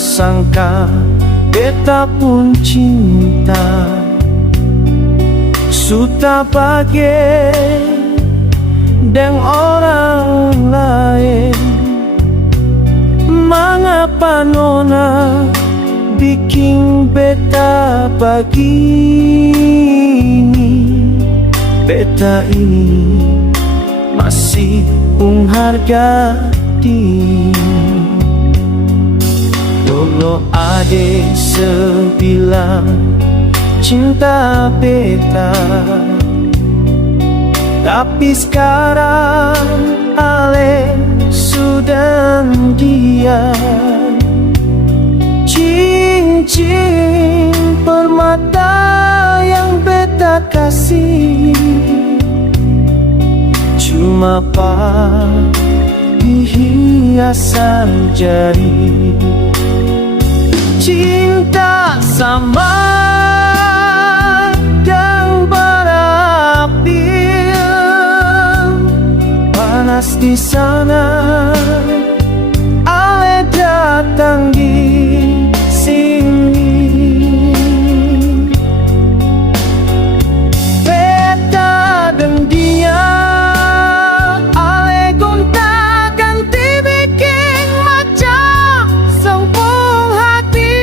sangka beta pun cinta suta bagai deng orang lain. Mengapa nona bikin beta begini? Beta ini masih mengharga diri. Dulu ade sebilang cinta beta, tapi sekarang ale sudah dia. Cincin permata yang beta kasih cuma hiasan jari. Cinta sama dan berapi, panas di sana, ale datang di sini. Beta dan dia ale gonta ganti bikin macam sempung hati.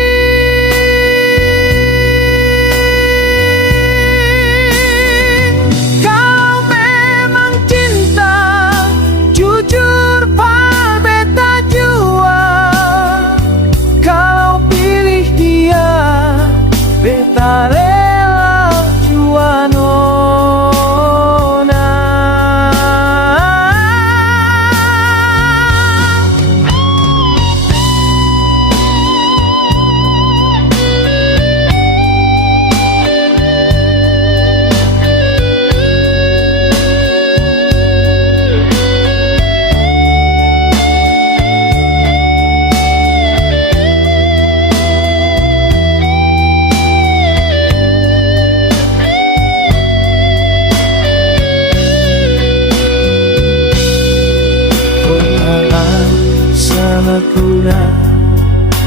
Kau memang cinta jujur, par beta jua. Kalau pilih dia, beta rela jua nona. Guna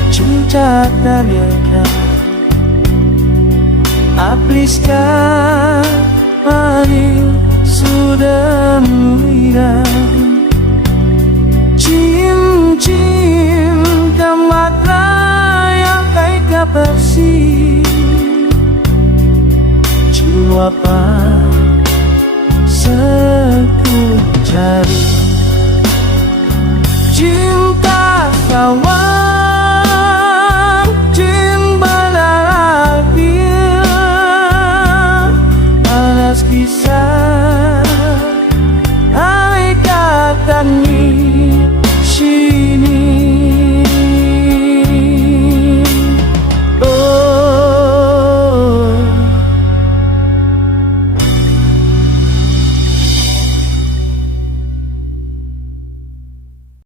cinta ternyata apliska hari sudah hilang. Cincin mata yang kayak bersih cuma apa sekuncari. Cinta kawan